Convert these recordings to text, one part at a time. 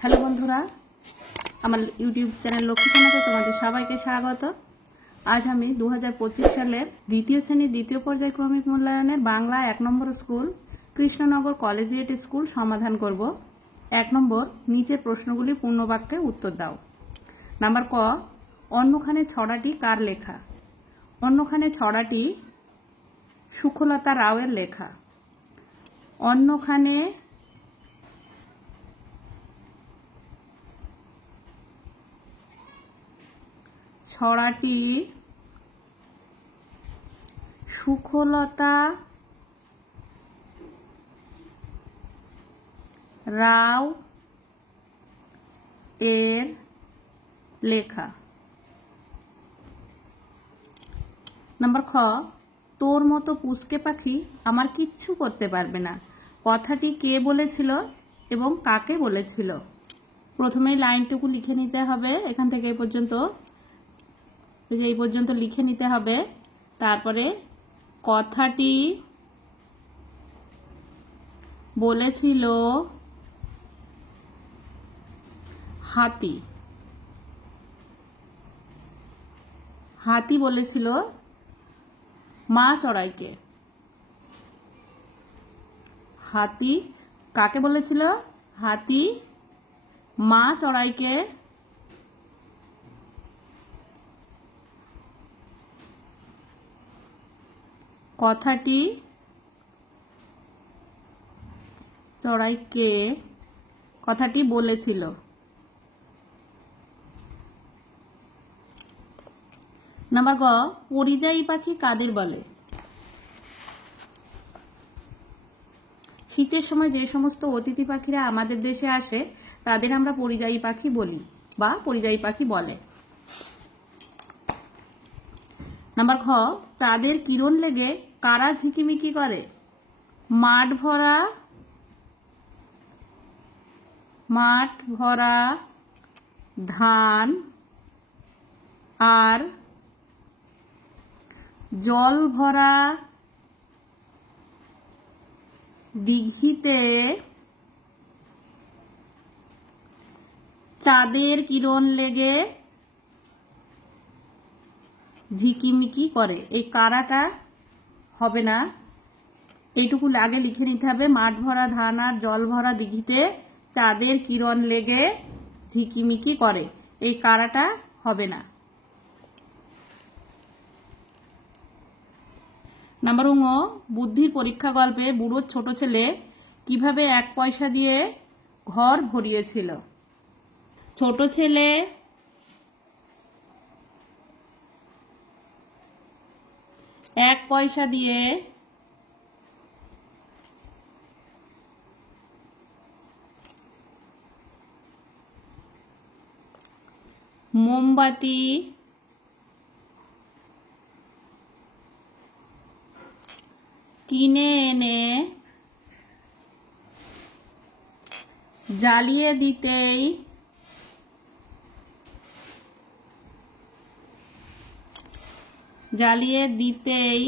Hello বন্ধুরা, আমার YouTube channel লক্ষ্মীখানাতে তোমাদের সবাইকে স্বাগত। আজ আমি 2025 সালের দ্বিতীয় শ্রেণীর দ্বিতীয় পর্যায়ক্রমিক মূল্যায়নের বাংলা 1 নম্বর স্কুল কৃষ্ণনগর কলেজিয়েট স্কুল সমাধান করব। 1 নম্বর, নিচের প্রশ্নগুলি পূর্ণবাক্যে উত্তর দাও। নাম্বার ক, অন্যখানে ছড়াটি কার লেখা? অন্যখানে ছড়াটি সুখলতা রাওয়ের লেখা। অন্যখানে ছড়াটি সুখলতা রাও এর লেখা। নাম্বার খ, তোর মতো পুচকে পাখি আমার কিচ্ছু করতে পারবে না, কথাটি কে বলেছিল এবং কাকে বলেছিল? প্রথমেই লাইনটুকু লিখে নিতে হবে, এখান থেকে এই পর্যন্ত লিখে নিতে হবে। তারপরে কথাটি বলেছিল হাতি। হাতি বলেছিল মা চড়াইকে। হাতি কাকে বলেছিল? হাতি মা চড়াইকে। কথাটি চড়াইকে কথাটি বলেছিল। নাম্বার গ, পরিযায়ী পাখি কাদের বলে? শীতের সময় যে সমস্ত অতিথি পাখিরা আমাদের দেশে আসে তাদের আমরা পরিযায়ী পাখি বলি বা পরিযায়ী পাখি বলে। নাম্বার খ, চাঁদের কিরণ লেগে কারা ঝিকিমিকি করে? মাঠ ভরা ধান আর জল ভরা দিঘিতে চাঁদের কিরণ লেগে ঝিকিমিকি করে। এই কারাটা হবে না, এইটুকু আগে লিখে নিতে হবে। মাঠ ভরা ধান আর জল ভরা দিঘিতে চাঁদের কিরণ লেগে ঝিকিমিকি করে, এই কারাটা হবে না। নাম্বার ঙ, বুদ্ধির পরীক্ষা গল্পে বুড়োর ছোট ছেলে কিভাবে 1 পয়সা দিয়ে ঘর ভরিয়েছিল? ছোট ছেলে এক পয়সা দিয়ে মোমবাতি কিনে এনে জ্বালিয়ে দিতেই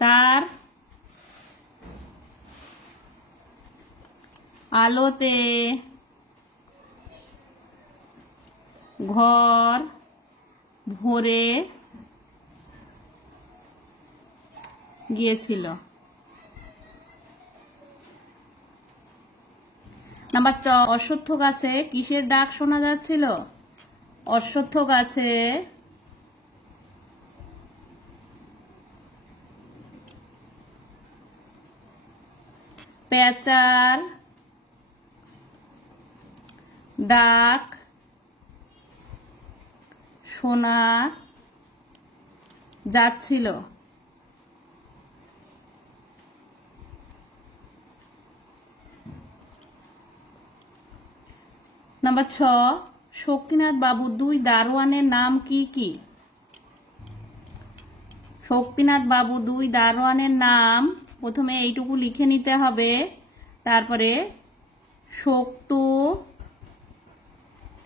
তার আলোতে ঘর ভরে গিয়েছিল। নাম্বার চ, অশ্বত্থ গাছে কিসের ডাক শোনা যাচ্ছিল? অশ্বত্থ গাছে পেঁচার ডাক শোনা যাচ্ছিল। নাম্বার ছ, শক্তিনাথ বাবুর 2 দারোয়ানের নাম কি কি? শক্তিনাথ বাবুর 2 দারোয়ানের নাম প্রথমে এইটুকু লিখে নিতে হবে। তারপরে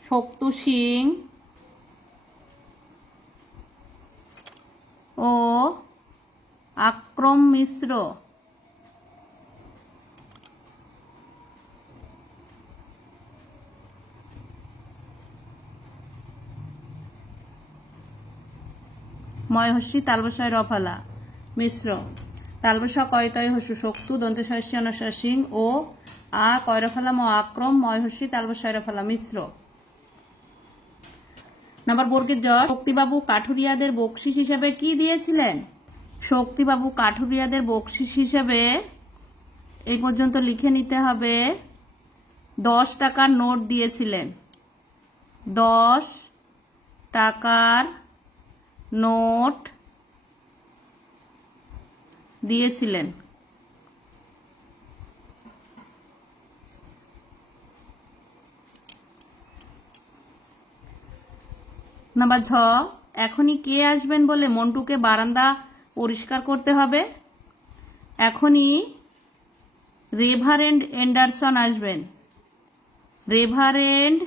শক্তু সিং ও আক্রম মিশ্র। ময়হস্যি তালবস্যয় রফালা মিশ্র তালবস্য কয়তয় হস্য শক্তু দন্তশস্য সিং ও আ কয়রফালা ম আক্রম ময়হস্যি তালবস্যয় রফালা মিশ্র। নাম্বার বর্গের জ শক্তিবাবু কাঠুরিয়াদের বকশিস হিসেবে কি দিয়েছিলেন? শক্তিবাবু কাঠুরিয়াদের বকশিস হিসেবে এই পর্যন্ত লিখে নিতে হবে 10 টাকার নোট দিয়েছিলেন। 10 টাকার নোট দিয়েছিলেন। নাম্বার ঝ এখনই কে আসবেন বলে মন্টুকে বারান্দা পরিষ্কার করতে হবে? এখনই রেভারেন্ড এন্ডারসন আসবেন। রেভারেন্ড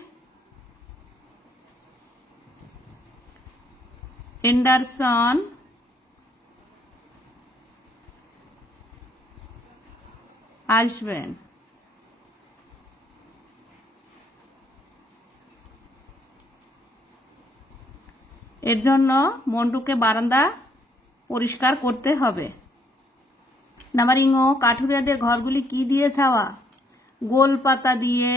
এন্ডারসন আসবেন। এর জন্য মন্টুকে বারান্দা পরিষ্কার করতে হবে। নাম্বার ইং কাঠুরিয়াদের ঘরগুলি কি দিয়ে ছাওয়া? গোল পাতা দিয়ে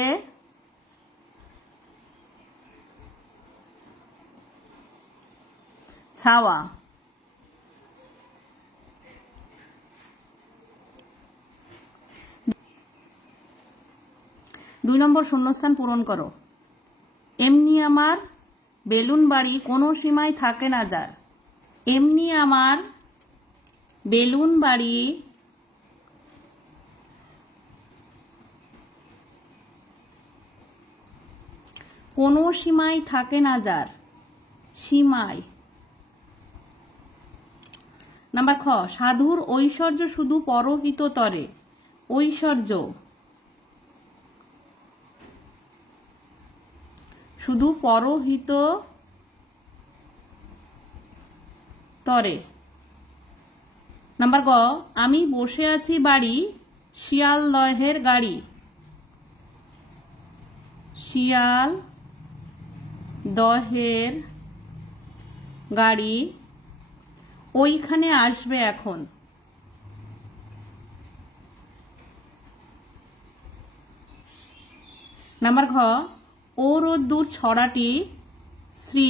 ছাওয়া। 2 নম্বর শূন্যস্থান পূরণ করো। এমনি আমার বেলুন বাড়ি কোনো সীমায় থাকে না যার। এমনি আমার বেলুন বাড়ি কোনো সীমায় থাকে না যার। সীমায়। নাম্বার খ সাধুর ঐশ্বর্য শুধু পরহিত তরে। ঐশ্বর্য শুধু পরহিত তরে। নাম্বার গ আমি বসে আছি বাড়ি শিয়ালদহের গাড়ি। শিয়ালদহের গাড়ি ওইখানে আসবে এখন। নাম্বার ঘ ও রোদ্দুর ছড়াটি শ্রী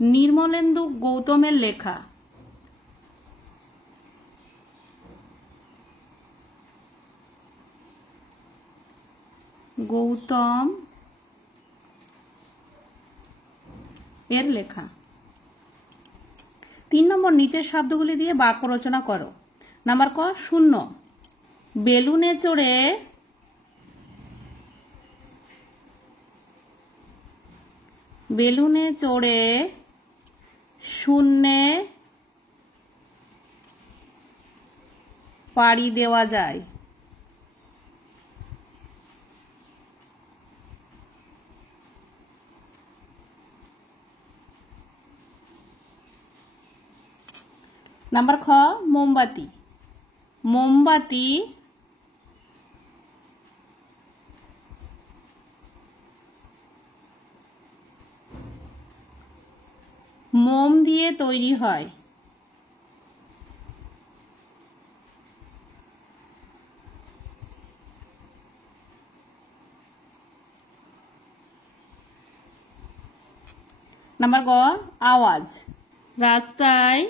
নির্মলেন্দু গৌতমের লেখা। গৌতম এর লেখা। 3 নম্বর নিচের শব্দগুলি দিয়ে বাক্য রচনা করো। নাম্বার ক শূন্য বেলুনে চড়ে শূন্যে পাড়ি দেওয়া যায়। নাম্বার খ মোমবাতি মোম দিয়ে তৈরি হয়। নাম্বার গ আওয়াজ রাস্তায়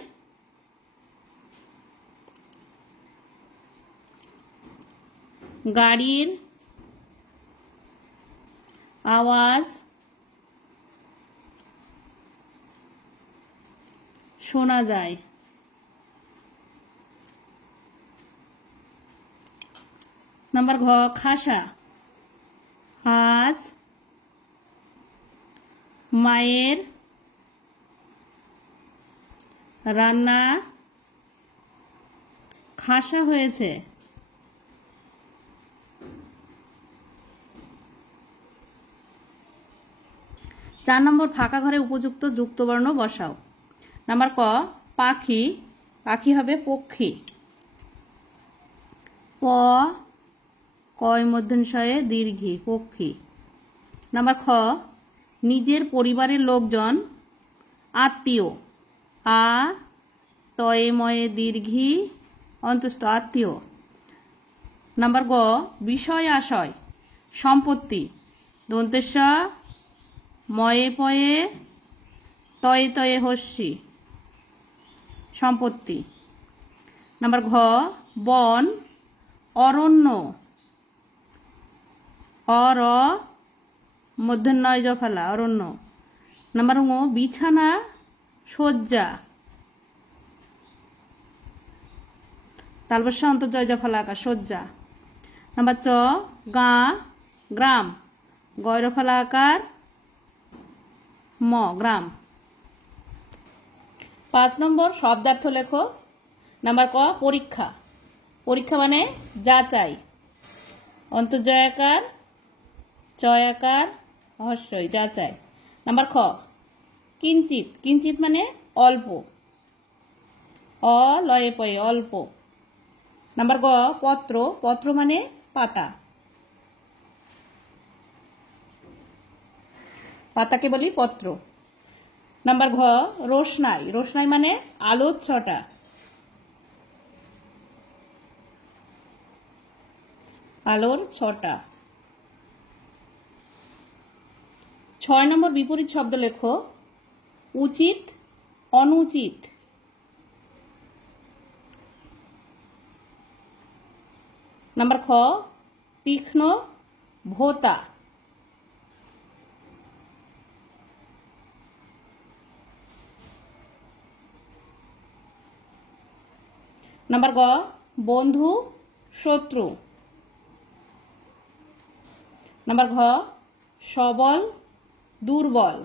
গাড়ির আওয়াজ শোনা যায়। নাম্বার ঘ খাসা আজ মায়ের রান্না খাসা হয়েছে। 4 নম্বর ফাঁকা ঘরে উপযুক্ত যুক্তবর্ণ বসাও। নাম্বার ক পাখি হবে পক্ষী। প কয় মধ্যশয়ে দীর্ঘী পক্ষী। নাম্বার খ নিজের পরিবারের লোকজন আ তয়ে ময়ে দীর্ঘী অন্তস্থ আত্মীয়। নাম্বার গ বিষয় আশয় সম্পত্তি দন্তেশ ময়ে পয়ে তয়ে তয়ে হস্যি সম্পত্তি। নাম্বার ঘ বন অরণ্য অর মধ্যন্নয় জফালা অরণ্য। নাম্বার ঙ বিছানা শয্যা তালবস্য অন্তর্জয় জফালা আকার শয্যা। নাম্বার চ গা গ্রাম গয়রফালা আকার ম গ্রাম। 5 নম্বর শব্দার্থ লেখো। নাম্বার ক পরীক্ষা পরীক্ষা মানে যাচাই অন্তর্জয়াকার চয়াকার হস্যই যাচাই। নাম্বার খ কিঞ্চিত কিঞ্চিত মানে অল্প অ লয়ে পয়ে অল্প। নাম্বার গ পত্র পত্র মানে পাতা পাতাকে বলি পত্র। নাম্বার ঘ রোশনাই রোশনাই মানে আলোর ছটা আলোর ছটা। 6 নম্বর বিপরীত শব্দ লেখো। উচিত অনুচিত। নাম্বার খ তীক্ষ্ণ ভোতা। নাম্বার গ বন্ধু শত্রু। নাম্বার ঘ সবল দুর্বল।